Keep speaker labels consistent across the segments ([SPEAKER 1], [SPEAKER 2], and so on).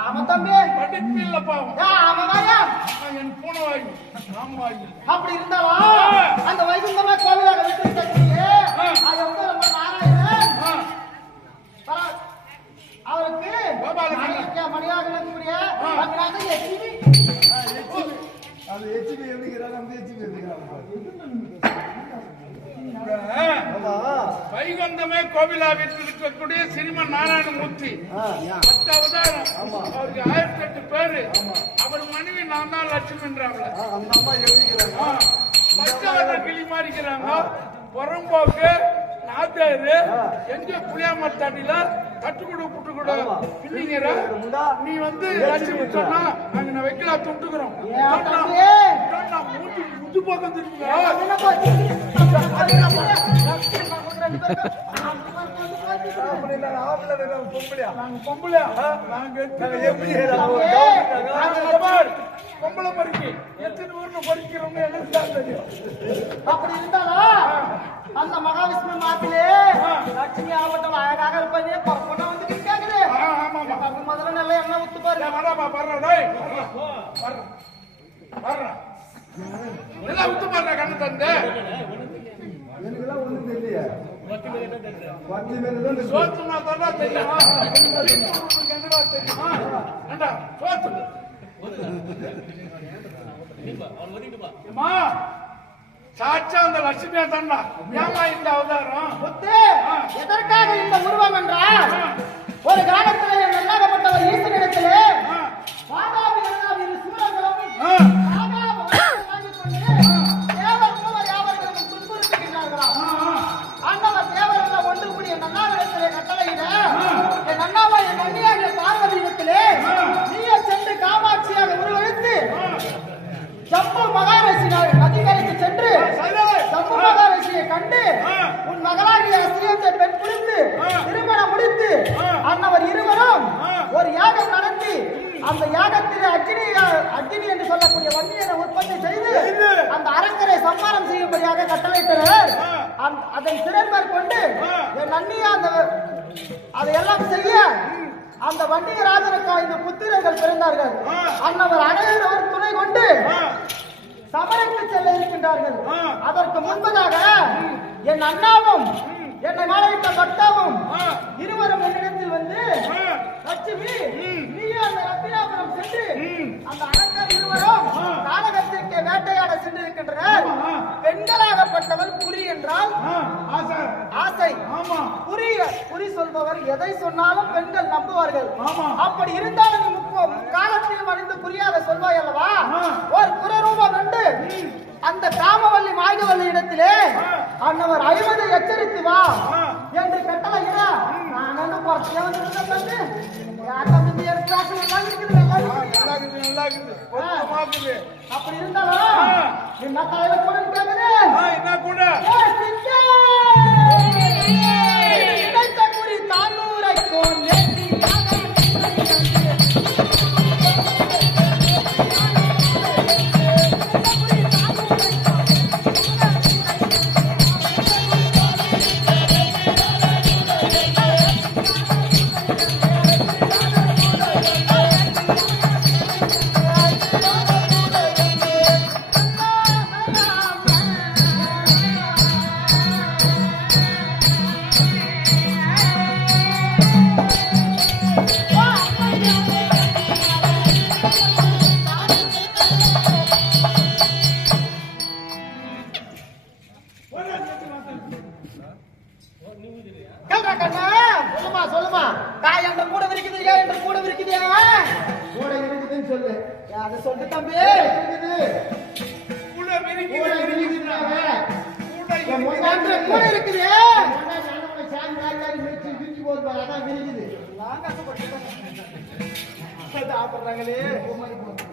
[SPEAKER 1] ஆமா தம்பி.
[SPEAKER 2] படிப்பு இல்ல பாவம்
[SPEAKER 1] ஏ, ஆமா வாயா
[SPEAKER 2] என் பூனை வாய் ஆமா வாய்
[SPEAKER 1] அப்படி இருந்தாலும் அந்த வைகுந்தமா கோவிலாக விட்டு அது வந்து ரொம்ப நாராயணன். அவருக்கு
[SPEAKER 2] கோபாலகிருஷ்ணன்.
[SPEAKER 1] மணியாக மணியாக இருக்கக்கூடிய அங்காத எச்சிவி
[SPEAKER 3] அது ஹெச்பி எப்படிங்கிறாங்க அந்த ஹெச்பி
[SPEAKER 2] இப்ப வைகுந்தமே கோவிலா வீட்டில் இருக்கக்கூடிய சிறுமன் நாராயணமூர்த்தி. அவருக்கு ஆயிரத்தி எட்டு பேரு. அவர் மனைவி நான் தான்
[SPEAKER 3] எப்படிங்கிறாங்க
[SPEAKER 2] பச்சவத கிளி மாறிக்கிறாங்க புறம்போக்கு நாத்தேரு எங்க புளியாமத்தாண்டில தட்டுக்குடு புட்டுக்குடு பின்னிங்கிற நீ வந்து லட்சுமி சொன்னா நான் வைக்கலாம் துட்டுக்கிறோம்.
[SPEAKER 1] ஏன்?
[SPEAKER 2] முத்து பக்கம் பொம்பளை பறிக்கு எத்தனை ஊர்ல பறிக்கிறோம்னு எனக்கு தான் தெரியும்
[SPEAKER 1] அப்படி இருந்தாலும் அந்த மகாவிஷ்ணு மாத்திலே லட்சுமி ஆகட்டும் அழகாக இருப்பதே பொண்ணை வந்து அப்ப முதல்ல நல்லா என்ன ஊத்து பாரு
[SPEAKER 2] டேய், வர்றாப்பா, வர்றா. வர்றா, வர்றா. நல்லா உத்து பாருடா, கண்ணு தந்து.
[SPEAKER 3] எனக்குலாம் ஒண்ணும் தெரியலையே பத்து பேர் தான் தெரியும்.
[SPEAKER 2] தெரியும். உனக்கு என்னடா தெரியும்? ஏண்டா, சோத்து. சாட்சா அந்த லட்சுமியா தான்டா ஏமா இந்த அவதாரம்
[SPEAKER 1] எதற்காக இந்த உருவம் என்றால் ஒரு யாகம் நடத்தி அந்த யாகத்திலே அக்னி அக்னி என்று சொல்லக்கூடிய வன்னியனை உற்பத்தி செய்து. அந்த அரக்கரை சம்மானம் செய்யும்படியாக கட்டளையிட்டனர் அதன் திறன்பார் கொண்டு. என் அண்ணியா அந்த அதையெல்லாம் செய்ய அந்த வண்டியராஜனுக்கு ஐந்து புத்திரர்கள் பிறந்தார்கள். அன்னவர் அனைவரும் துணை கொண்டு சமரத்து செல்ல இருக்கின்றார்கள். அதற்கு முன்பதாக என் அண்ணாவும் என்னை மாலையிட்ட பக்தாவும். இருவரும் என்னிடத்தில் வந்து. லட்சுமி. நீயே அந்த ரத்தினாபுரம் சென்று. அந்த அரக்கர் இருவரும். நாடகத்திற்கு வேட்டையாட சென்றிருக்கின்றனர்
[SPEAKER 2] ஆமா.
[SPEAKER 1] பெண்களாகப்பட்டவள் புரி என்றால்
[SPEAKER 2] ஆசை.
[SPEAKER 1] ஆசை
[SPEAKER 2] ஆமா
[SPEAKER 1] புரி புரி சொல்பவர் எதை சொன்னாலும் பெண்கள் நம்புவார்கள். அப்படி இருந்தாலும் நீ காலத்தையும் அறிந்து புரியாத சொல்வாய் அல்லவா. ஒரு குரரூபம் என்று அந்த காமவல்லி மாயவல்லி இடத்திலே அன்னவர் ஐவதை எச்சரித்து வா. என்று கட்டளையிட நான் வந்து அப்படி இருந்தாலும். என்ன கூட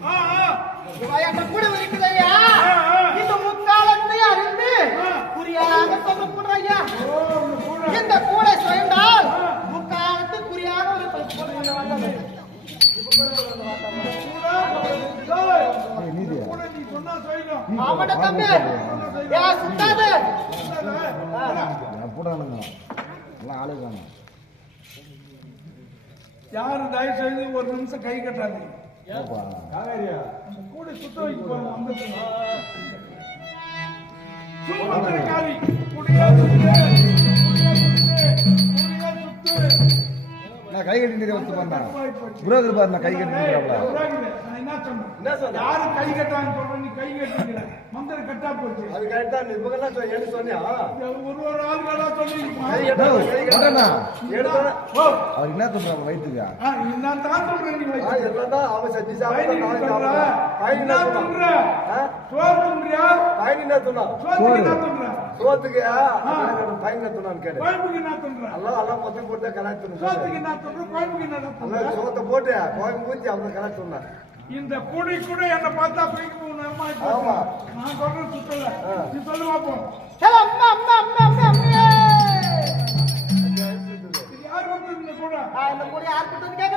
[SPEAKER 2] ஆ, ஆ.
[SPEAKER 1] என்ற கூட விரிக்குதையா
[SPEAKER 2] ஆ, ஆ.
[SPEAKER 1] இந்த முக்காலத்தை அறிந்து. குறியாக சொல்லக்கூட ஐயா
[SPEAKER 2] யாரும் தயவு செய்து ஒரு நிமிஷம் கை கட்டாதீங்க. கூட சுத்த வைக்க போறோம் அந்த
[SPEAKER 4] கை கட்டி வந்து பண்ணா
[SPEAKER 2] தப்பாய் போச்சு.
[SPEAKER 4] புரோதர் பாரு நான் கை கட்டி
[SPEAKER 2] சொன்னேன்? யாரு கை கட்டான்னு சொல்றேன், நீ கை கட்டுங்கிற. மந்திரம் கட்டா போச்சு.
[SPEAKER 5] அது கரெக்டா நீ இப்ப என்ன சொன்னியா
[SPEAKER 2] ஒரு ஒரு ஆள்களா ஓ,
[SPEAKER 4] அவர் என்ன சொல்றாங்க வயிற்றுக்கு
[SPEAKER 2] நான் தான் சொல்றேன், நீ வச்சு.
[SPEAKER 5] எல்லாம் அவன் செஞ்சு
[SPEAKER 2] சொல்ற,
[SPEAKER 5] பயணி
[SPEAKER 2] என்ன சொல்ற? சோறு தின்றியா?
[SPEAKER 5] பயணி என்ன சொன்னான்
[SPEAKER 2] சோத்துக்கு என்ன சொல்ற?
[SPEAKER 5] சோத்துக்கு என்ன சொன்னான்னு கேளு.
[SPEAKER 2] குழம்புக்கு என்ன சொல்ற?
[SPEAKER 5] எல்லாம் எல்லாம் மொத்தம் போட்டு கலாய்த்து
[SPEAKER 2] சோத்துக்கு என்ன சொல்ற? குழம்புக்கு என்ன?
[SPEAKER 5] எல்லாம் சோத்தை போட்டு கோயம் பூச்சி அவங்க கலாய்த்து சொன்னான்
[SPEAKER 2] இந்த குடி கூட என்ன பார்த்தா பிடிக்க போகணும்
[SPEAKER 5] ஆமா.
[SPEAKER 2] நான் சொல்றேன் சுத்தல. நீ சொல்லு பாப்போம்
[SPEAKER 1] அம்மா அம்மா அம்மா அம்மா அம்மா.
[SPEAKER 2] இது யார் வந்து இந்த கூட?
[SPEAKER 1] நான் இந்த கூட யார் கேக்குறேன்